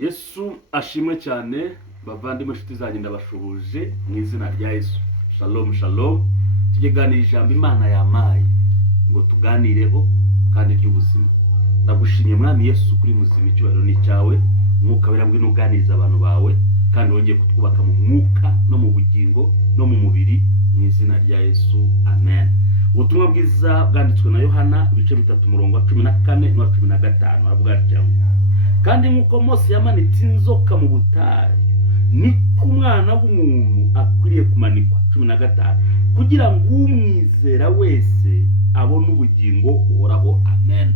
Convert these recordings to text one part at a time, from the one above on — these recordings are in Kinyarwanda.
Yesu ashimwe cyane. Bavandimwe inshuti zanjye ndabashuhuje mu izina rya Yesu. Shalom shalom. Tugeganira ijambo Imana yamaye ngo tuganireho kandi ry'ubuzima. Ndagushimye mwami Yesu kuri muzima, icyubahiro ni cyawe. Mwuka wera ngwino uganiriza abantu bawe kandi wongeye kutwubaka mu mwuka no mu bugingo no mu mubiri mu izina rya Yesu. Amen. Ubutumwa bwiza bwanditswe na Yohana ibice 3:14 na 15 aravuga ati: kandi nk'uko Mose yamanitse inzoka mu butayu, niko umwana w'umuntu akwiriye kumanikwa. 15 kugira ngo umwizera wese abone ubugingo buhoraho. Amen.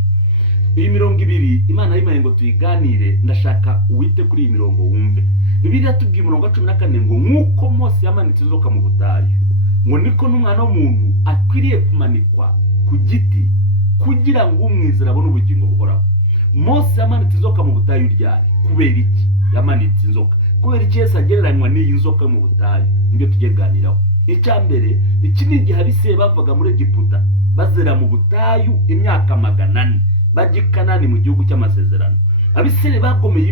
Iyi mirongo ibiri Imana yimaye ngo tuyiganire. Ndashaka uwite kuri iyi mirongo wumve. Bibiliya tubwiye umurongo wa 14 ngo nk'uko Mose yamanitse inzoka mu butayu, ngo niko n'umwana w'umuntu akwiriye kumanikwa ku giti kugira ngo umwizera abone ubugingo buhoraho. Mose yamanitse inzoka mu butayu ryari? Kubera iki yamanitse inzoka? Kubera iki Yesu agereranywa n'iyi nzoka mu butayu? Nibyo tugeganiraho. Icyambere, iki ni igihe Abisirayeli bavaga muri Egiputa bazera mu butayu imyaka 400 bajya i Kanani mu gihugu cy'amasezerano. Abisirayeli bagomeye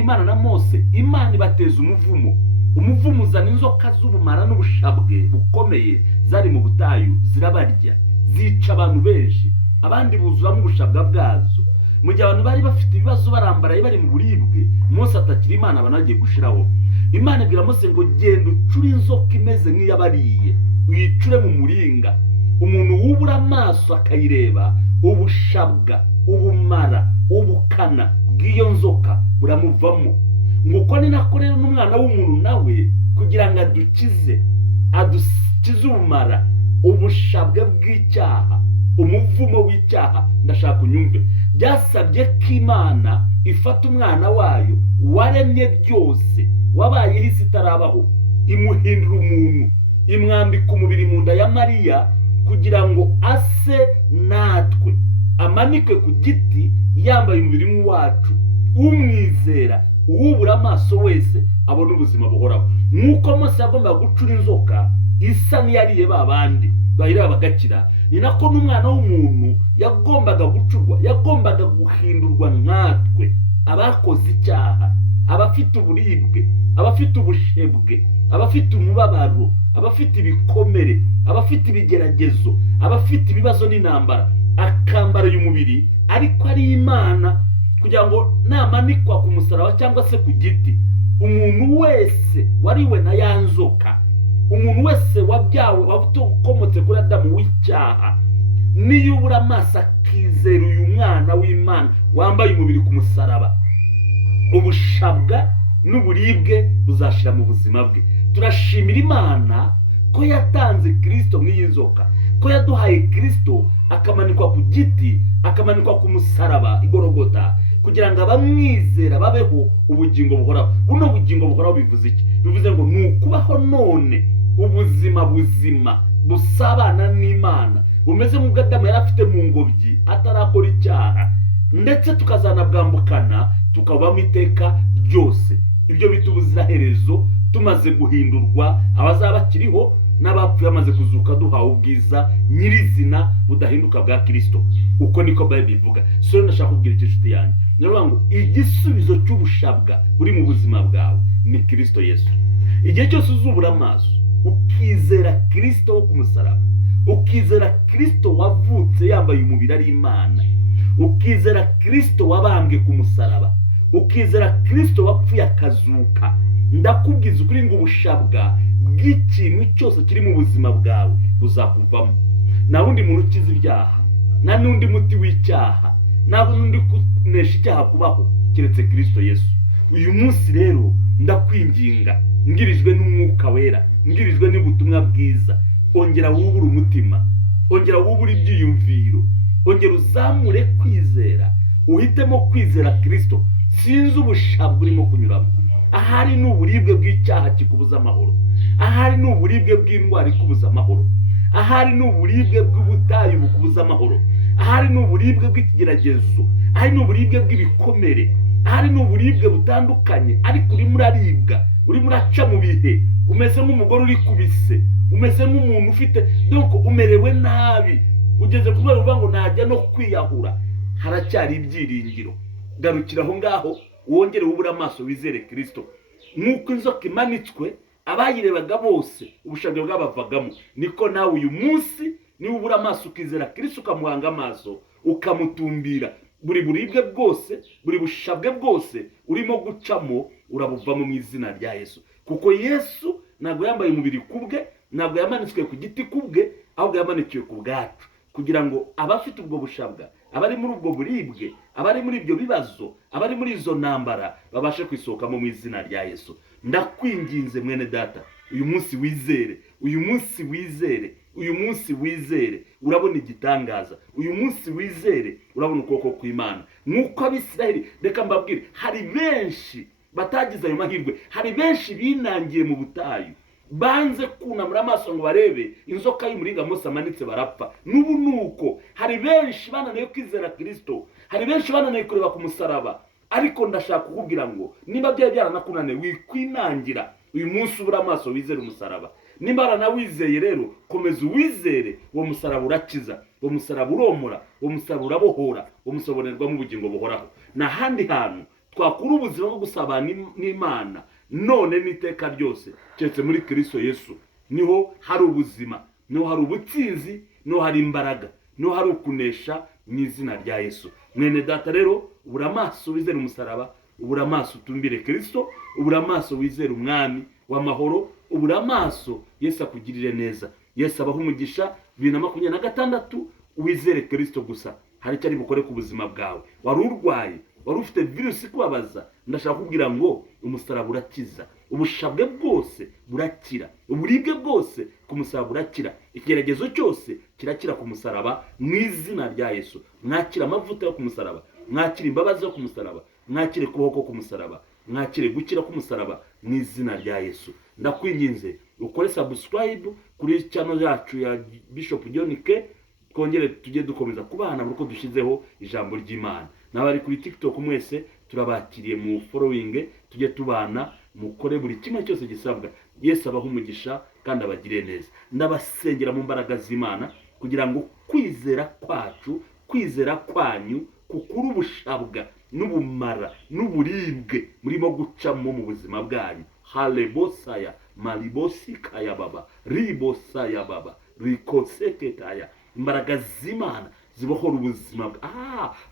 Imana na Mose. Imana ibateza umuvumo. Umuvumo uzana inzoka z'ubumara n'ubushabwe bukomeye zari mu butayu, zirabarya, zica abantu benshi, abandi buzuramo ubushabwa bwazo. Mu gihe abantu bari bafite ibibazo barambaraye bari mu buribwe, Mose atakira Imana, abantu bagiye gushiraho. Imana ibwira Mose ngo genda ucure inzoka imeze nk'iyabariye, uyicure mu muringa. Umuntu wubura amaso akayireba, ubushabwa, ubumara, ubukana bw'iyo nzoka buramuvamo. Nguko ni nako rero n'umwana w'umuntu nawe, kugira ngo adukize ubumara, ubushabwe bw'icyaha, umuvumo w'icyaha. Ndashaka unyumve, byasabye ko Imana ifata umwana wayo waremye byose, wabayeho isi itarabaho, imuhindura umuntu, imwambika umubiri mu nda ya Mariya kugira ngo ase natwe, amanikwe ku giti yambaye umubiri nk'uwacu. Umwizera, uwubura amaso wese abona ubuzima buhoraho. Nk'uko Mose yagombaga gucura inzoka isa n'iyariye babandi bayireba bagakira, ni nako n'umwana w'umuntu yagombaga gucurwa, yagombaga guhindurwa nkatwe, abakoze icyaha, abafite uburibwe, abafite ubushebwe, abafite umubabaro, abafite ibikomere, abafite ibigeragezo, abafite ibibazo n'intambara. Akambara uyu mubiri ariko ari Imana, kugira ngo namanikwa ku musaraba cyangwa se ku giti, umuntu wese wariwe na ya nzoka, umuntu wese wabyawe wakomotse kuri Adamu w'icyaha, niyubura amaso akizera uyu mwana w'Imana wambaye umubiri ku musaraba, ubushabwa n'uburibwe buzashira mu buzima bwe. Turashimira Imana ko yatanze Kristo nk'iyi nzoka, ko yaduhaye Kristo akamanikwa ku giti, akamanikwa ku musaraba i Golgotha, kugira ngo abamwizera babeho ubugingo buhoraho. Buno bugingo buhoraho bivuze iki? Bivuze ngo ni ukubaho none ubuzima buzima busabana n'Imana, bumeze nk'ubwo Adamu yari afite mu ngobyi atarakora icyaha, ndetse tukazanabwambukana tukabamo iteka ryose. Ibyo bita ubuziraherezo, tumaze guhindurwa abazaba bakiriho n'abapfuye bamaze kuzuka, duhawe ubwiza nyirizina budahinduka bwa Kristo. Uko niko Bible ivuga. So ndashaka kubwira iki inshuti yanjye, ndavuga ngo igisubizo cy'ubushabwa buri mu buzima bwawe ni Kristo Yesu. Igihe cyose uzubura amaso ukizera Kristo wo ku musaraba, ukizera Kristo wavutse yambaye umubiri ari Imana, ukizera Kristo wabambwe ku musaraba, ukizera Kristo wapfuye akazuka, ndakubwiza ukuri ngo ubushabwa bw'ikintu cyose kiri mu buzima bwawe buzakuvamo. Nta wundi muntu ukiza ibyaha, nta n'undi muti w'icyaha, nta n'undi kunesha icyaha kubaho keretse Kristo Yesu. Uyu munsi rero ndakwinginga, ngirijwe n'umwuka wera, ngirijwe n'ubutumwa bwiza, ongera wubure umutima, ongera wubure ibyiyumviro, ongera uzamure kwizera, uhitemo kwizera Kristo. Sinzi ubushabwa urimo kunyuramo. Ahari n'uburibwe bw'icyaha kikubuza amahoro, ahari n'uburibwe bw'indwara ikubuza amahoro, ahari n'uburibwe bw'ubutayu bukubuza amahoro, ahari n'uburibwe bw'ikigeragezo, ahari n'uburibwe bw'ibikomere, ahari n'uburibwe butandukanye, ariko urimo uraribwa, urimo uraca mu bihe, umeze nk'umugore uri kubise, umeze nk'umuntu ufite donc umerewe nabi, ugeze ku rwego uvuga ngo najya no kwiyahura. Haracyari ibyiringiro. Garukira aho ngaho, wongere ubura amaso wizere Kristo. Nk'uko inzoka imanitswe abayirebaga bose ubushabwe bwabavagamo, niko nawe uyu munsi niba ubura amaso ukizera Kristo ukamuhanga amaso ukamutumbira, buri buribwe bwose, buri bushabwe bwose urimo gucamo urabuvamo mu izina rya Yesu. Kuko Yesu ntabwo yambaye umubiri kubwe, ntabwo yamanitswe ku giti kubwe, ahubwo yamanikiwe ku bwacu, kugira ngo abafite ubwo bushabwa, abari muri ubwo buribwe, abari muri ibyo bibazo, abari muri izo ntambara babashe kwisohokamo mu izina rya Yesu. Ndakwinginze mwene data, uyu munsi wizere, uyu munsi wizere, uyu munsi wizere, urabona igitangaza. Uyu munsi wizere, urabona ukuboko kw'Imana. Nk'uko Abisirayeli, reka mbabwire, hari benshi batagize ayo mahirwe, hari benshi binangiye mu butayu, banze kunamura amaso ngo barebe inzoka y'umuringa Mose amanitse barapfa. N'ubu nuko hari benshi bananiye kwizera Kristo, hari benshi bananiye kureba ku musaraba. Ariko ndashaka kukubwira ngo niba byaranakunaniye wikwinangira, uyu munsi ubura amaso wizere umusaraba. Nimba aranawizeye rero, komeza uwizere, uwo musaraba urakiza, uwo musaraba uromora, uwo musaraba urabohora, uwo musobonerwamo ubugingo buhoraho. Na handi hantu twakura ubuzima bwo gusabana n'Imana none n'iteka ryose keretse muri Kristo Yesu. Niho hari ubuzima, niho hari ubutsinzi, niho hari imbaraga, niho hari ukunesha mu izina rya Yesu. Mwene data rero, ubura amaso wizere umusaraba, ubura amaso utumbire Kristo, ubura amaso wizere umwami w'amahoro, ubura amaso Yesu akugirire neza. Yesu abaho umugisha. 2026 wizere Kristo gusa, hari icyo ari bukore ku buzima bwawe. Wari urwaye, wari ufite virusi kubabaza, ndashaka kubwira ngo umusaraba urakiza, ubushabwe bwose burakira, uburibwe bwose ku musaraba burakira, ikigeragezo cyose kirakira ku musaraba mu izina rya Yesu. Mwakira amavuta yo ku musaraba, mwakira imbabazi zo ku musaraba, mwakire kubaho ku musaraba, mwakire gukira ku musaraba mu izina rya Yesu. Ndakwinginze ukore subscribe kuri channel yacu ya Bishop John K, twongere tujye dukomeza kubana uko dushizeho ijambo ry'Imana. N'abari kuri TikTok mwese turabakiriye mu following, tujye tubana, mukore buri kimwe cyose gisabwa. Yesu abaho umugisha kandi abagire neza. Ndabasengera mu mbaraga z'Imana kugira ngo kwizera kwacu, kwizera kwanyu kukuru ubushabwa n'ubumara n'uburibwe murimo gucamo mu buzima bwanyu. Halebosaya malibosika baba, ribosaya baba, rikoseketaya. Imbaraga z'Imana zibohora ubuzima.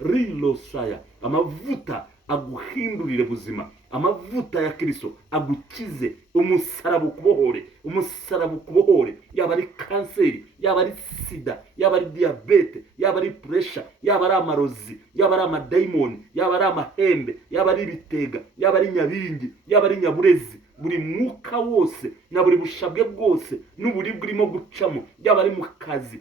Rilosaya, amavuta aguhindurire buzima, amavuta ya Kristo agukize, umusaraba ukubohore, umusaraba ukubohore, yaba ari kanseri, yaba ari sida, yaba ari diabete, yaba ari pressure, yaba ari amarozi, yaba ari amadayimoni, yaba ari amahembe, yaba ari ibitega, yaba ari nyabingi, yaba ari nyaburezi, buri mwuka wose na buri bushabwe bwose n'uburibwe urimo gucamo, yaba ari mu kazi,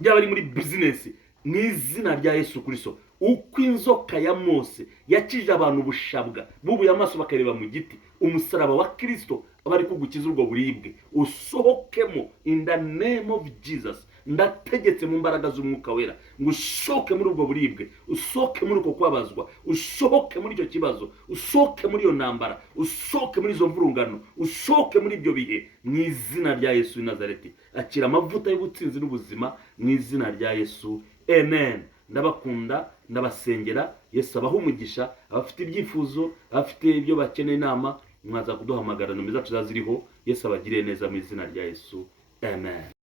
yaba ari muri business, mu izina rya Yesu Kristo. Uko inzoka ya Mose yakije abantu ubushabwa, bubuye amaso bakareba mu giti, umusaraba wa Kristo abari kugukiza ubwo buribwe usohokemo in the name of Jesus. Ndategetse mu mbaraga z'umwuka wera ngo ushoke muri ubwo buribwe, usohoke muri uko kwabazwa, ushoke muri icyo kibazo, usohoke muri iyo ntambara, usohoke muri izo mvurungano, usohoke muri ibyo bihe mu izina rya Yesu Nazareti. Akira amavuta y'ubutsinzi n'ubuzima mu izina rya Yesu. Amen. Ndabakunda, ndabasengera. Yesu abaho umugisha. Abafite ibyifuzo, abafite ibyo bakeneye inama, mwaza kuduhamagara, nomero zacu zaziriho. Yesu abagire neza mu izina rya Yesu. Amen.